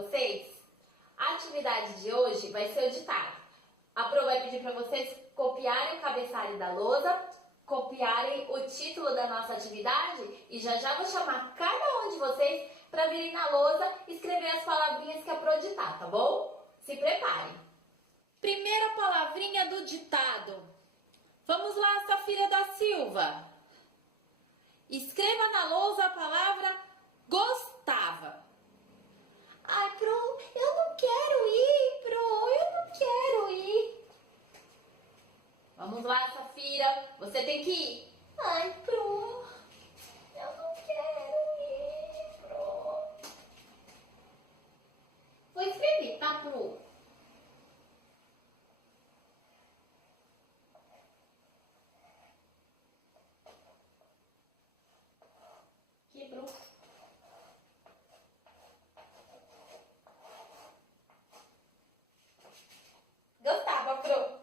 vocês? A atividade de hoje vai ser o ditado. A Pro vai pedir para vocês copiarem o cabeçalho da lousa, copiarem o título da nossa atividade e já vou chamar cada um de vocês para virem na lousa e escrever as palavrinhas que a Pro ditar, tá bom? Se preparem. Primeira palavrinha do ditado. Vamos lá, Safira da Silva. Escreva na lousa a palavra gostava. Ai, Pro, eu não quero ir, Pro, eu não quero ir. Vamos lá, Safira, você tem que ir. Ai, Pro, eu não quero ir, Pro. Vou escrever, tá, Pro? Quebrou. Gostava, Pro.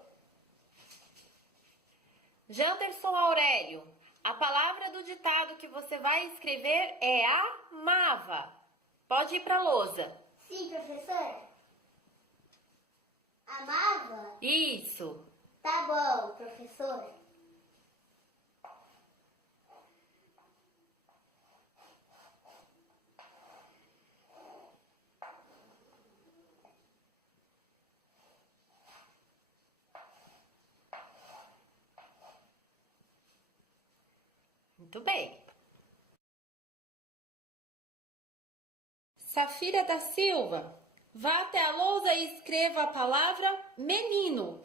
Janderson Aurélio, a palavra do ditado que você vai escrever é amava. Pode ir para a lousa. Sim, professora. Amava? Isso. Tá bom, professora. Muito bem. Safira da Silva, vá até a lousa e escreva a palavra menino.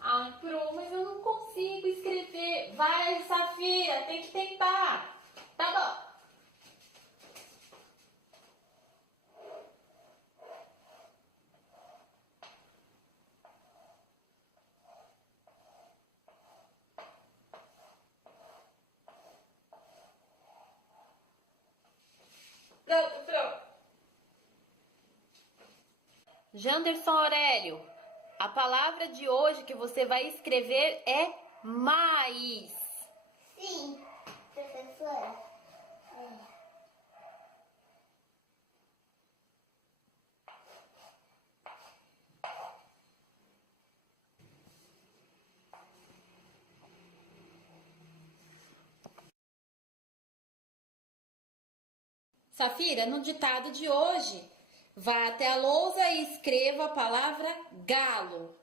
Ai, Pro, mas eu não consigo escrever. Vai, Safira, tem que tentar. Tá bom. Pronto, Pro. Janderson Aurélio, a palavra de hoje que você vai escrever é mais. Sim, professora. Safira, no ditado de hoje, vá até a lousa e escreva a palavra galo.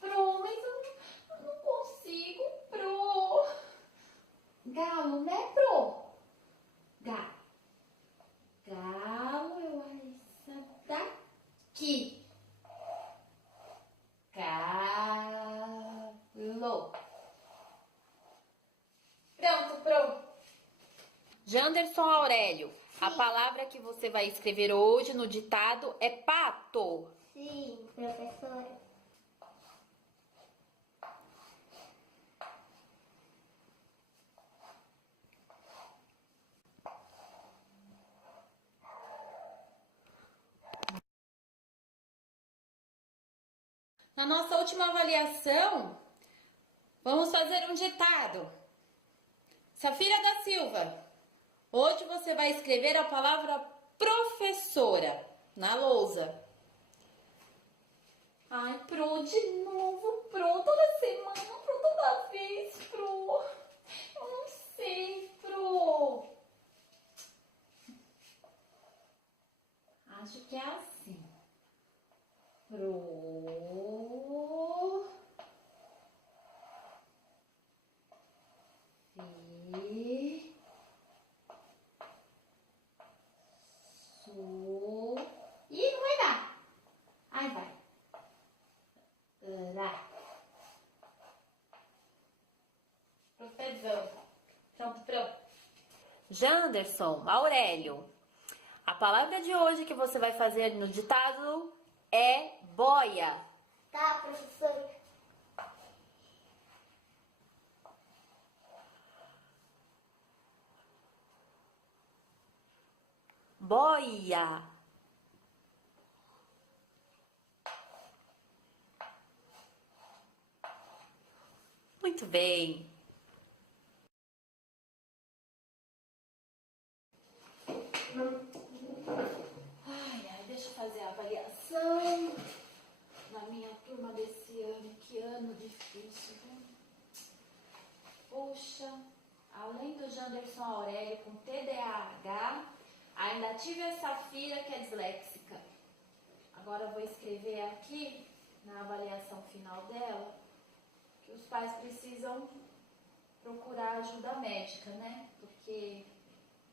Pro, mas eu não consigo, Pro. Galo, né, Pro? Galo, eu acho essa daqui. Galo. Pronto, Pro. Janderson Aurélio, a palavra que você vai escrever hoje no ditado é pato. Sim, professora. Na nossa última avaliação, vamos fazer um ditado. Safira da Silva, hoje você vai escrever a palavra professora na lousa. Ai, Pro, de novo, Pro, toda semana, Pro, toda vez, Pro. Eu não sei, Pro. Acho que é assim. Pro. Fi. Su. Ih, não vai dar. Ai, vai. Ra. Professor. Pronto, pronto. Janderson Aurélio, a palavra de hoje que você vai fazer no ditado é boia. Tá, professora. Boia. Muito bem. Emerson Aurélio com TDAH. Ainda tive a Safira, que é disléxica. Agora eu vou escrever aqui, na avaliação final dela, que os pais precisam procurar ajuda médica, né? Porque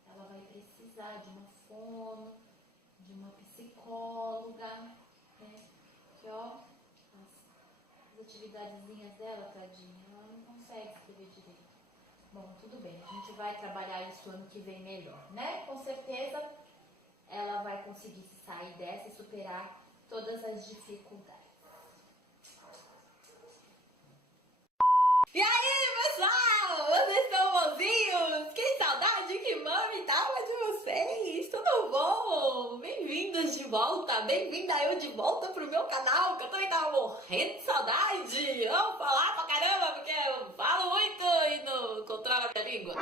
ela vai precisar de uma fono, de uma psicóloga, né? Que ó, as atividadezinhas dela, tadinha, ela não consegue escrever direito. Bom, tudo bem, a gente vai trabalhar isso ano que vem melhor, né? Com certeza ela vai conseguir sair dessa e superar todas as dificuldades. E aí, pessoal? Vocês estão bonzinhos? Que saudade que mami tava de vocês! Tudo bom? Bem-vindos de volta! Bem-vinda eu de volta pro meu canal, que eu também tava morrendo de saudade! Vamos falar pra caramba, porque eu falo muito e não controlo a minha língua.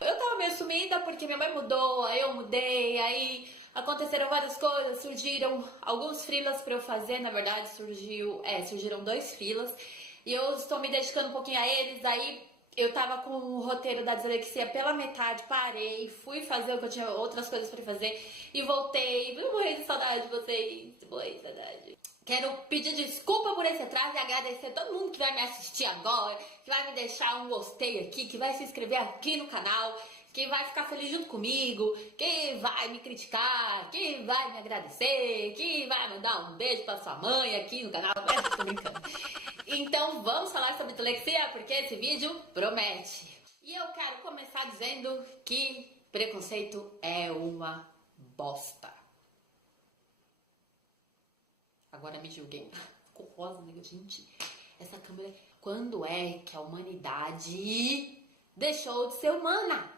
Eu tava meio sumida porque minha mãe mudou, aí eu mudei, aí aconteceram várias coisas, surgiram alguns freelas pra eu fazer, na verdade surgiram 2 freelas. E eu estou me dedicando um pouquinho a eles, aí eu tava com o roteiro da dislexia pela metade, parei, fui fazer o que eu tinha outras coisas pra fazer e voltei. Eu morri de saudade de vocês, morri de saudade. Quero pedir desculpa por esse atraso e agradecer a todo mundo que vai me assistir agora, que vai me deixar um gostei aqui, que vai se inscrever aqui no canal, que vai ficar feliz junto comigo, que vai me criticar, que vai me agradecer, que vai mandar um beijo pra sua mãe aqui no canal. Tô brincando. Então vamos falar sobre dislexia, porque esse vídeo promete. E eu quero começar dizendo que preconceito é uma bosta. Agora me julguem. Ficou rosa, né, gente? Essa câmera... Quando é que a humanidade deixou de ser humana?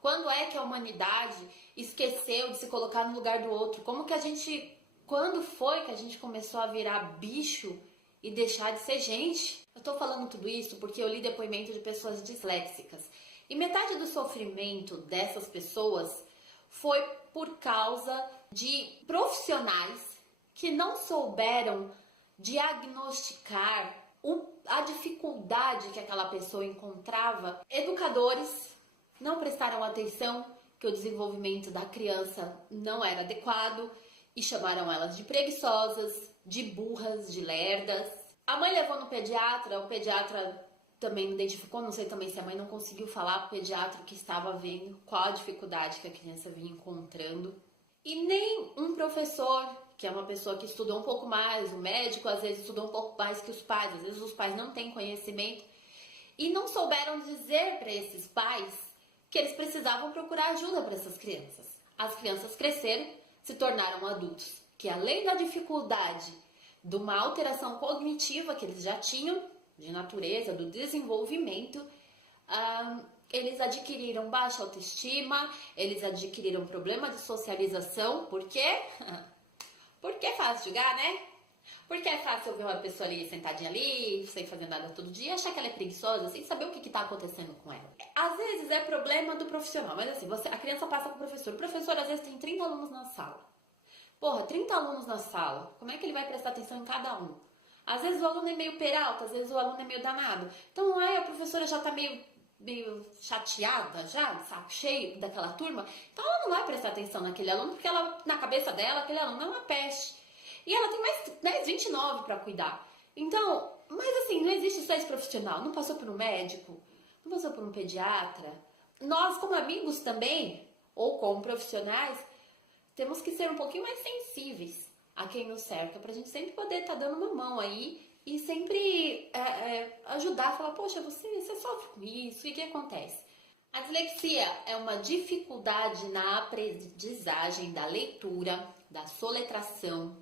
Quando é que a humanidade esqueceu de se colocar no lugar do outro? Quando foi que a gente começou a virar bicho e deixar de ser gente? Eu tô falando tudo isso porque eu li depoimento de pessoas disléxicas. E metade do sofrimento dessas pessoas foi por causa de profissionais que não souberam diagnosticar a dificuldade que aquela pessoa encontrava. Educadores não prestaram atenção que o desenvolvimento da criança não era adequado e chamaram elas de preguiçosas, de burras, de lerdas. A mãe levou no pediatra, o pediatra também identificou, não sei também se a mãe não conseguiu falar pro pediatra que estava vendo qual a dificuldade que a criança vinha encontrando. E nem um professor, que é uma pessoa que estudou um pouco mais, o médico às vezes estudou um pouco mais que os pais, às vezes os pais não têm conhecimento e não souberam dizer para esses pais que eles precisavam procurar ajuda para essas crianças. As crianças cresceram, se tornaram adultos, que além da dificuldade de uma alteração cognitiva que eles já tinham, de natureza, do desenvolvimento, eles adquiriram baixa autoestima, eles adquiriram problema de socialização. Por quê? Porque é fácil julgar, né? Porque é fácil ver uma pessoa ali sentadinha ali, sem fazer nada todo dia, achar que ela é preguiçosa, sem saber o que tá acontecendo com ela. Às vezes é problema do profissional, mas assim, a criança passa com o professor. O professor às vezes tem 30 alunos na sala. Porra, 30 alunos na sala, como é que ele vai prestar atenção em cada um? Às vezes o aluno é meio peralta, às vezes o aluno é meio danado. Então a professora já tá meio chateada, já, de saco cheio daquela turma. Então ela não vai prestar atenção naquele aluno, porque ela, na cabeça dela, aquele aluno é uma peste. E ela tem mais 29 para cuidar. Então, mas assim, não existe só esse profissional. Não passou por um médico, não passou por um pediatra. Nós, como amigos também, ou como profissionais, temos que ser um pouquinho mais sensíveis a quem nos cerca, pra gente sempre poder estar dando uma mão aí e sempre ajudar, falar, poxa, você sofre com isso, e o que acontece? A dislexia é uma dificuldade na aprendizagem da leitura, da soletração,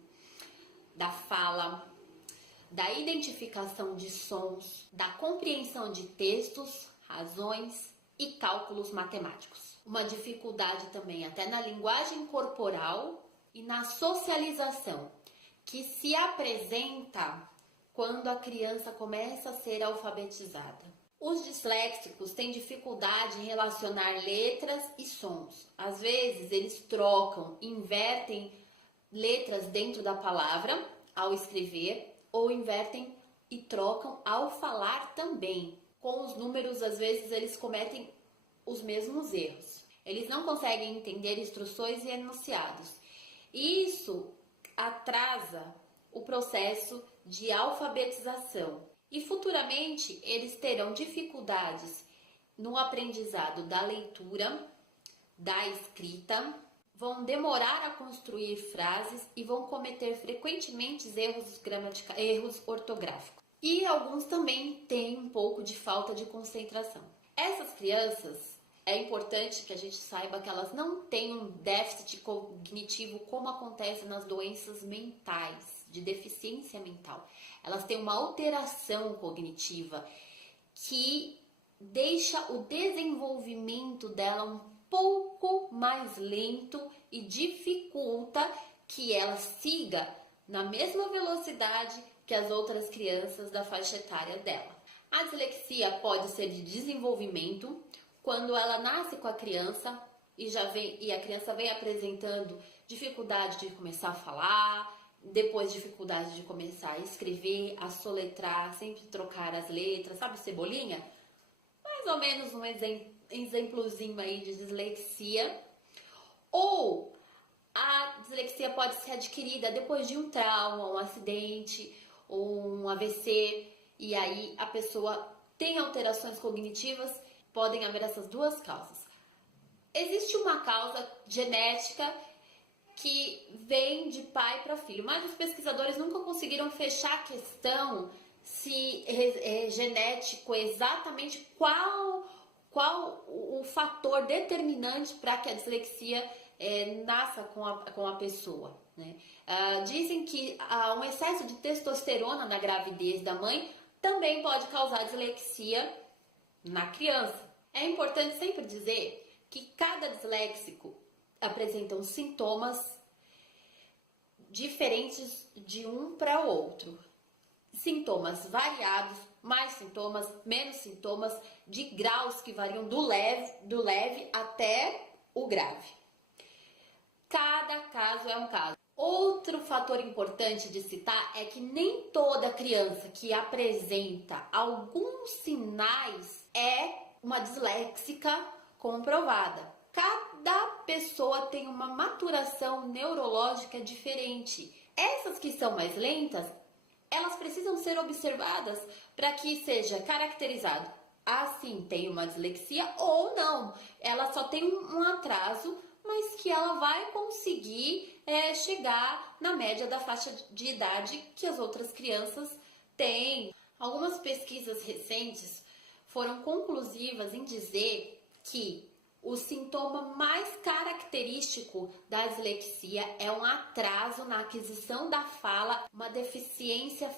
da fala, da identificação de sons, da compreensão de textos, razões e cálculos matemáticos. Uma dificuldade também até na linguagem corporal e na socialização, que se apresenta quando a criança começa a ser alfabetizada. Os disléxicos têm dificuldade em relacionar letras e sons. Às vezes eles trocam, invertem letras dentro da palavra ao escrever, ou invertem e trocam ao falar também. Com os números, às vezes eles cometem os mesmos erros. Eles não conseguem entender instruções e enunciados. Isso atrasa o processo de alfabetização. E futuramente eles terão dificuldades no aprendizado da leitura, da escrita, vão demorar a construir frases e vão cometer frequentemente erros ortográficos. E alguns também têm um pouco de falta de concentração. Essas crianças, é importante que a gente saiba que elas não têm um déficit cognitivo como acontece nas doenças mentais, de deficiência mental. Elas têm uma alteração cognitiva que deixa o desenvolvimento dela um pouco mais lento e dificulta que ela siga na mesma velocidade que as outras crianças da faixa etária dela. A dislexia pode ser de desenvolvimento, quando ela nasce com a criança e a criança vem apresentando dificuldade de começar a falar, depois dificuldade de começar a escrever, a soletrar, sempre trocar as letras, sabe, cebolinha? Mais ou menos um exemplozinho aí de dislexia. Ou a dislexia pode ser adquirida depois de um trauma, um acidente ou um AVC, e aí a pessoa tem alterações cognitivas. Podem haver essas duas causas. Existe uma causa genética que vem de pai para filho, mas os pesquisadores nunca conseguiram fechar a questão se é genético exatamente qual o fator determinante para que a dislexia nasça com a pessoa, né? Dizem que um excesso de testosterona na gravidez da mãe também pode causar dislexia na criança. É importante sempre dizer que cada disléxico apresenta sintomas diferentes de um para o outro. Sintomas variados, mais sintomas, menos sintomas, de graus que variam do leve até o grave. Cada caso é um caso. Outro fator importante de citar é que nem toda criança que apresenta alguns sinais é uma disléxica comprovada. Cada pessoa tem uma maturação neurológica diferente. Essas que são mais lentas, elas precisam ser observadas para que seja caracterizado. Sim, tem uma dislexia ou não. Ela só tem um atraso, mas que ela vai conseguir chegar na média da faixa de idade que as outras crianças têm. Algumas pesquisas recentes foram conclusivas em dizer que o sintoma mais característico da dislexia é um atraso na aquisição da fala, uma deficiência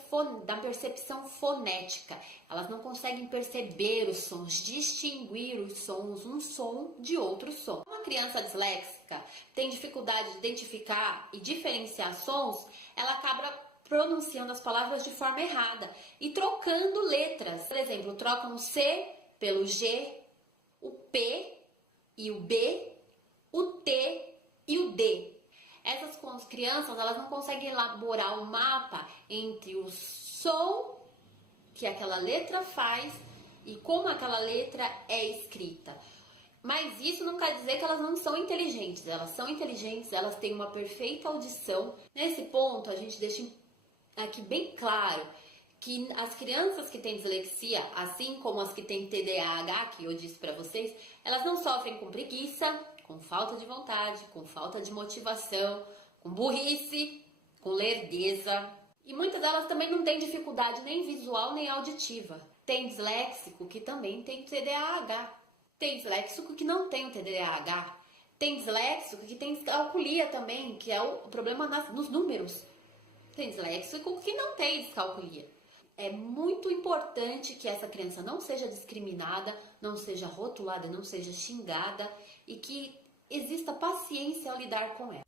da percepção fonética. Elas não conseguem perceber os sons, distinguir os sons, um som de outro som. Uma criança disléxica tem dificuldade de identificar e diferenciar sons, ela acaba pronunciando as palavras de forma errada e trocando letras. Por exemplo, trocam o C pelo G, o P e o B, o T e o D. Essas crianças, elas não conseguem elaborar um mapa entre o som que aquela letra faz e como aquela letra é escrita. Mas isso não quer dizer que elas não são inteligentes. Elas são inteligentes, elas têm uma perfeita audição. Nesse ponto, a gente deixa aqui bem claro que as crianças que têm dislexia, assim como as que têm TDAH, que eu disse para vocês, elas não sofrem com preguiça, com falta de vontade, com falta de motivação, com burrice, com lerdeza. E muitas delas também não têm dificuldade nem visual nem auditiva. Tem disléxico que também tem TDAH. Tem disléxico que não tem o TDAH. Tem disléxico que tem descalculia também, que é o problema nos números. Tem disléxico que não tem descalculia. É muito importante que essa criança não seja discriminada, não seja rotulada, não seja xingada e que exista paciência ao lidar com ela.